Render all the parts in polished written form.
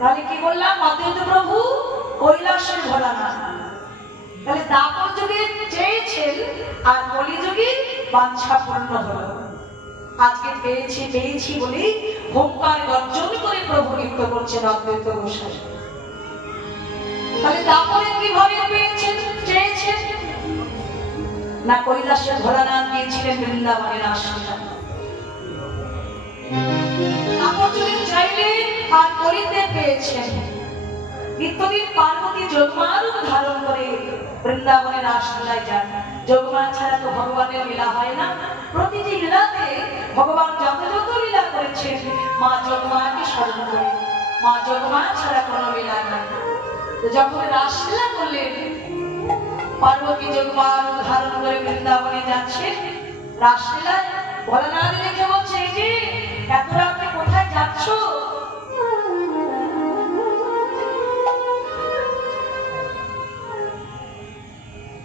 তাহলে কি বললাম? অদ্বৈত প্রভু কৈলাসের ভোলানাথ। তাহলে দাপর যুগে চেয়েছেন আর কলিযুগে বাঞ্ছা পূর্ণ হলো। আজকে পেয়েছি পেয়েছি বলে হুঙ্কার গর্জন করে প্রভু নৃত্য করছেন অদ্বৈত গোসাই। তাহলে দাপরে কিভাবে পেয়েছেন চেয়েছেন? না কৈলাসের ভোলানাথ দিয়েছিলেন বৃন্দাবনের আশীর্বাদ। দাপর যুগে চাইলেন আর কলিতে পেয়েছেন। নিত্যদিন পার্বতী যোগমারূপ ধারণ করে বৃন্দাবনের রাসলীলায় যান। যোগমা ছাড়া তো ভগবানের লীলা হয় না। প্রতিটি লীলাতে ভগবান যত যত লীলা করেছেন মা যোগমাকে স্মরণ করে। মা যোগমা ছাড়া কোনো লীলা নাই। তো যখন রাসলীলা করলেন পার্বতী যোগমারূপ ধারণ করে বৃন্দাবনে যাচ্ছেন রাসলীলায়, ভোলানাথ দেখে বলছে, এই যে এত রাতে কোথায় যাচ্ছ?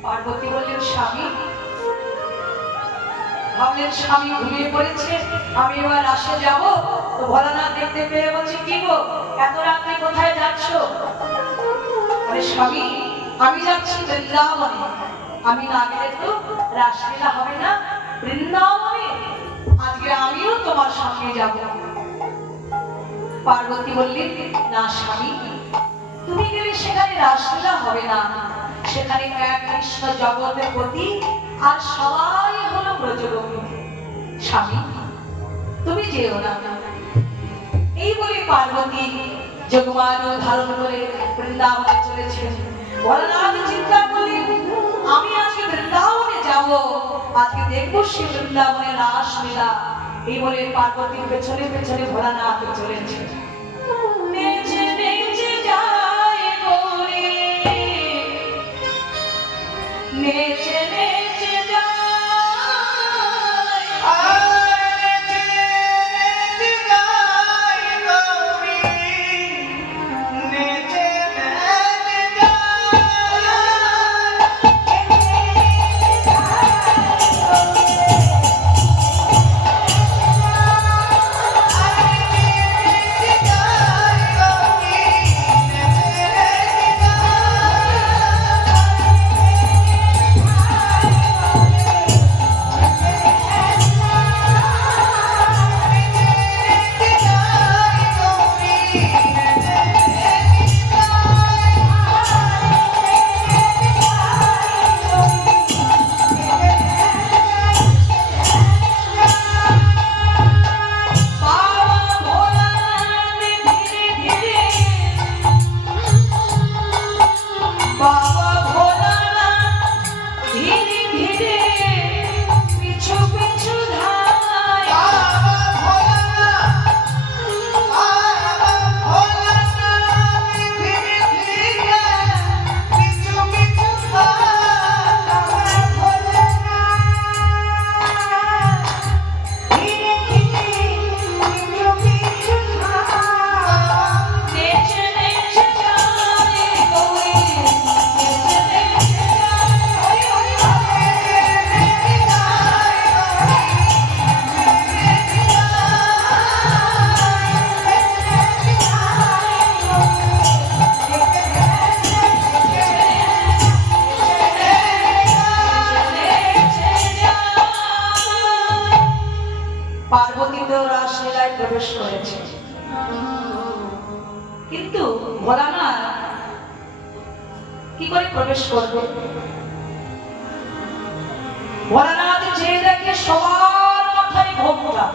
পার্বতী বললেন, স্বামী, ভাবলেন স্বামী ঘুমিয়ে পড়েছে, আমি এবার রাসে যাব। তো ভোলানাথ দেখতে পেয়ে বলছে, কি গো এত রাত্রে কোথায় যাচ্ছ? আরে স্বামী, আমি যাচ্ছি বৃন্দাবনে। আমি না গেলে তো রাসলীলা হবে না বৃন্দাবনে। আজকে আমিও তোমার সঙ্গে যাব। পার্বতী বললেন, না স্বামী, তুমি গেলে সেখানে রাসলীলা হবে না। সেখানে এক কৃষ্ণ জগতের প্রতি আর সবাই হলো ব্রজগোপী। স্বামী, তুমি যেও না। এই বলে পার্বতী যোগমারূপ ধারণ করে বৃন্দাবনে চলেছেন। ভোলানাথ চিন্তা করলেন, আমি আজকে বৃন্দাবনে যাব, আজকে দেখবো সে বৃন্দাবনের রাসলীলা। এই বলে পার্বতীর পেছনে পেছনে ভোলানাথ চলেছে। নেচে নেচে যায় গৌরী, নেচে নেচে যায়, নেচে যায় গৌরী, নেচে নেচে প্রবেশ করেছে। কিন্তু ভোলানাথ কি করে প্রবেশ করবে? ভোলানাথ চেয়ে দেখে সবার মাথায় ঘোমটা।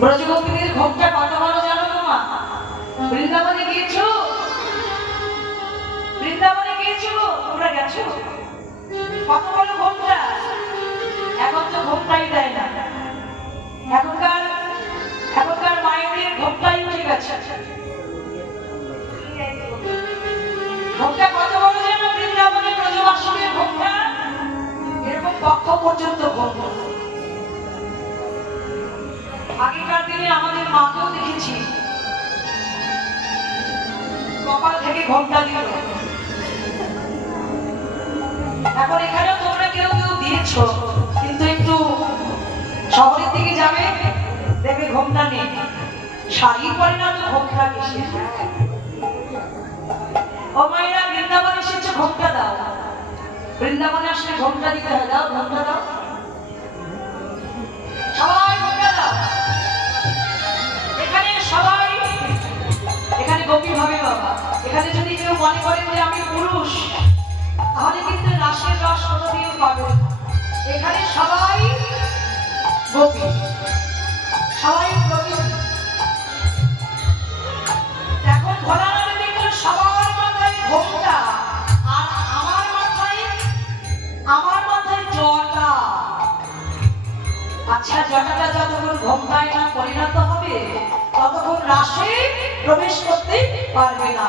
ব্রজগোপীদের ঘোমটা কত বড় জানো তোমা? বৃন্দাবনে গিয়েছো? বৃন্দাবনে গিয়েছো? তোমরা গেছো? কত বড় ঘোমটা! এখন তো ঘোমটাই দেয় না। এখনকার মায়েদের ঘোমটাই উঠে গেছে। ঘোমটা কত বড় জানো? বৃন্দাবনে ব্রজবাসীদের ঘোমটা এরকম পক্ষ পর্যন্ত ঘোমটা। আগেকার দিনে আমাদের মাকেও দেখেছি কপাল থেকে ঘোমটা দিল। এখন এখানেও তোমরা কেউ কেউ দিয়েছো, কিন্তু একটু শহরের দিকে যাবে দেখবে ঘোমটা নেই। শাড়ি পরে না তো ঘোমটা কিসে? ও মায়েরা, বৃন্দাবন এসেছে, ঘোমটা দাও। বৃন্দাবনে আসলে ঘোমটা দিতে হয়, দাও ঘোমটা দাও, সবাই ঘোমটা দাও। এখানে সবাই, এখানে গোপী ভাবে বাবা, এখানে যদি কেউ মনে করেন যে আমি পুরুষ, তাহলে কিন্তু রাসের রস কোনোদিন পাবেন না। এখানে সবাই গোপী, সবাই প্রকৃতি। এখন ভোলানাথ দেখলেন সবার মাথায় ঘোমটা, আর আমার মাথায় জটা। আচ্ছা, জটাটা যতক্ষণ ঘোমটায় না পরিণত হবে ততক্ষণ রাসে প্রবেশ করতে পারবে না।